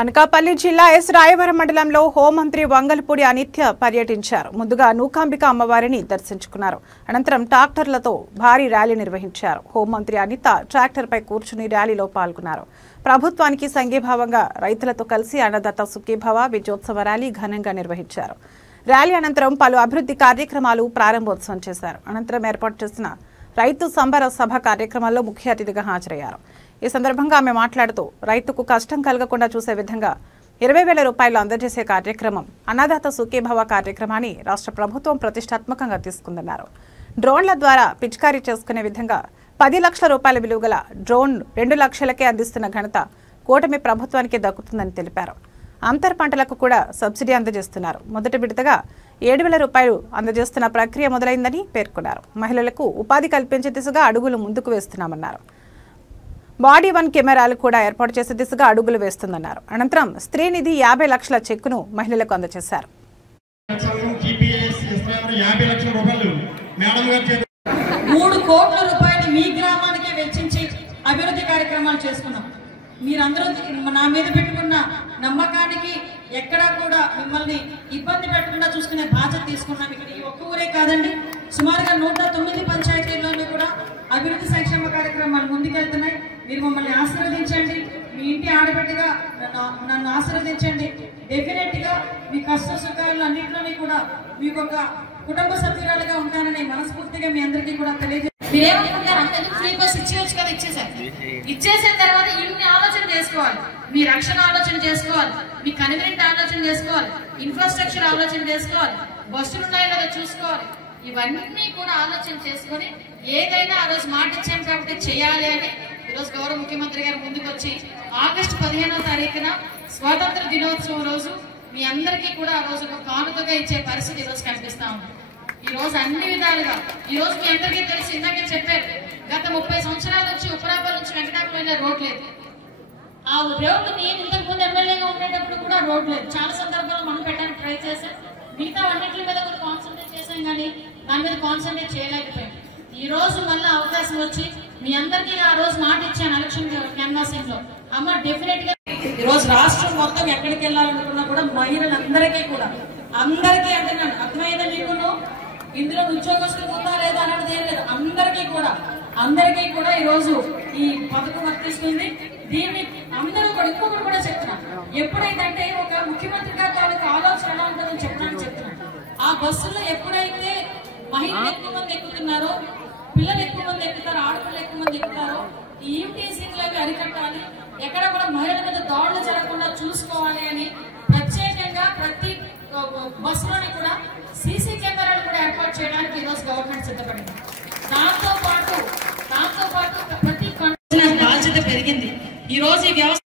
అనకాపల్లి జిల్లా ఎస్ రాయవరం మండలంలో హోంమంత్రి వంగల్పూడి అనిత్య పర్యటించారు. ముందుగా నూకాంబిక అమ్మవారిని దర్శించుకున్నారు. అనంతరం ట్రాక్టర్లతో భారీ ర్యాలీ నిర్వహించారు. హోంమంత్రి అనిత ట్రాక్టర్పై కూర్చుని ర్యాలీలో పాల్గొన్నారు. ప్రభుత్వానికి సంఘీభావంగా రైతులతో కలిసి అన్నదాత సుఖీభవ విజయోత్సవ ర్యాలీ ఘనంగా నిర్వహించారు. ర్యాలీ అనంతరం పలు అభివృద్ధి కార్యక్రమాలు ప్రారంభోత్సవం చేశారు. అనంతరం ఏర్పాటు చేసిన రైతు సంబర సభ కార్యక్రమాల్లో ముఖ్య అతిథిగా హాజరయ్యారు. ఈ సందర్భంగా ఆమె మాట్లాడుతూ రైతుకు కష్టం కలగకుండా చూసే విధంగా 20,000 రూపాయలు అందజేసే కార్యక్రమం అన్నదాత సుఖీభవ కార్యక్రమాన్ని రాష్ట్ర ప్రభుత్వం ప్రతిష్టాత్మకంగా తీసుకుందన్నారు. డ్రోన్ల ద్వారా పిచికారీ చేసుకునే విధంగా 10 లక్షల రూపాయల విలువగల డ్రోన్ 2 లక్షలకే అందిస్తున్న ఘనత కూటమి ప్రభుత్వానికి దక్కుతుందని తెలిపారు. అంతర్ పంటలకు కూడా సబ్సిడీ అందజేస్తున్నారు. మొదటి విడతగా 7,000 రూపాయలు అందజేస్తున్న ప్రక్రియ మొదలైందని పేర్కొన్నారు. మహిళలకు ఉపాధి కల్పించే దిశగా అడుగులు ముందుకు వేస్తున్నామన్నారు. బాడీ 1 కెమెరాలు కూడా ఏర్పాటు చేసే దిశగా అడుగులు వేస్తుందన్నారు. అనంతరం స్త్రీ నిధి 50 లక్షల చెక్కును మహిళలకు అందజేశారు. 3 కోట్ల రూపాయలు మీ గ్రామానికే వెచ్చించి అభివృద్ధి కార్యక్రమాలు చేసుకున్నాం. మీరందరూ నా మీద పెట్టుకున్న నమ్మకానికి ఎక్కడా కూడా మిమ్మల్ని ఇబ్బంది పెట్టకుండా చూసుకునే బాధ్యత తీసుకున్నాం. ఇక్కడ ఈ ఒక్క ఊరే కాదండి, సుమారుగా 109 పంచాయతీల్లోనూ కూడా అభివృద్ధి సంక్షేమ కార్యక్రమాలు ముందుకెళ్తున్నాయి. మీరు మమ్మల్ని ఆశీర్వదించండి, మీ ఇంటి ఆడబిడ్డగా నన్ను ఆశీర్వదించండి. డెఫినెట్ గా మీ కష్ట సుఖాలు అన్నింటిలోని కూడా మీకు ఒక కుటుంబ సభ్యురాలుగా ఉంటానని మనస్ఫూర్తిగా మీ అందరికీ కూడా తెలియజేస్తారు. మీరేమనుకుంటారు, అంతేందుకు ఫ్రీ బస్ ఇచ్చేయచ్చు కదా, ఇచ్చేసిన తర్వాత ఇన్ని ఆలోచన చేసుకోవాలి. మీ రక్షణ ఆలోచన చేసుకోవాలి, మీ కన్వీనియంట్ ఆలోచన చేసుకోవాలి, ఇన్ఫ్రాస్ట్రక్చర్ ఆలోచన చేసుకోవాలి, బస్సులు ఉన్నాయో లేదో చూసుకోవాలి. ఇవన్నీ కూడా ఆలోచన చేసుకుని ఏదైనా ఆ రోజు మాట ఇచ్చాను కాబట్టి చేయాలి అని ఈరోజు గౌరవ ముఖ్యమంత్రి గారు ముందుకు వచ్చి ఆగస్టు 15వ తారీఖున స్వాతంత్ర దినోత్సవం రోజు మీ అందరికీ కూడా ఆ రోజు ఒక కానుకగా ఇచ్చే పరిస్థితి ఈరోజు కనిపిస్తా ఉంది. ఈ రోజు అన్ని విధాలుగా ఈ రోజు మీ అందరికీ తెలిసి ఇందాకే చెప్పారు, గత 30 సంవత్సరాల నుంచి ఉప్పరాపల్ నుంచి వెంకటాపురం రోడ్ లేదు. ఆ రోడ్డు నేను ఇంతకు ముందు ఎమ్మెల్యేగా ఉండేటప్పుడు కూడా రోడ్ లేదు. చాలా సందర్భాల్లో మనం పెట్టడానికి ట్రై చేశాం. మిగతా అన్నింటి మీద కూడా కాన్సన్ట్రేట్ చేశాం, కానీ దాని మీద కాన్సన్ట్రేట్ చేయలేకపోయాం. ఈ రోజు మళ్ళీ అవకాశం వచ్చి మీ అందరికీ ఆ రోజు మాట ఇచ్చాను ఎలక్షన్ క్యాన్వాసింగ్ లో, అమ్మ డెఫినెట్ గా ఈ రోజు రాష్ట్రం మొత్తం ఎక్కడికి వెళ్ళాలనుకున్నా కూడా మహిళలందరికీ కూడా అందరికీ అంటున్నాను, అర్థమైందా మీకు? ఇందులో ఉద్యోగస్తులు ఉందా లేదా అన్నది ఏం లేదు, అందరికీ కూడా ఈ రోజు ఈ పథకం వర్తిస్తుంది. దీన్ని అందరూ కూడా ఇంకొకటి కూడా చెప్తున్నాను, ఎప్పుడైతే ఒక ముఖ్యమంత్రి గారు వాళ్ళకి ఆలోచన ఎలా ఉంటుందని చెప్తున్నాను. ఆ బస్సులో ఎప్పుడైతే మహిళలు ఎక్కువ మంది ఎక్కుతున్నారో, పిల్లలు ఎక్కువ మంది ఎక్కుతారో, ఆడపిల్లలు ఎక్కువ మంది ఎక్కుతారో, ఈ యూటీసీలు అవి అరికట్టాలి, ఎక్కడ కూడా మహిళల మీద దాడులు జరగకుండా చూసుకోవాలి అని ప్రత్యేకంగా ప్రతి బస్సులోని కూడా సీసీ కెమెరాలు కూడా ఏర్పాటు చేయడానికి ఈరోజు గవర్నమెంట్ సిద్ధపడింది. దాంతో పాటు ప్రతి బాధ్యత పెరిగింది. ఈ రోజు ఈ వ్యవస్థ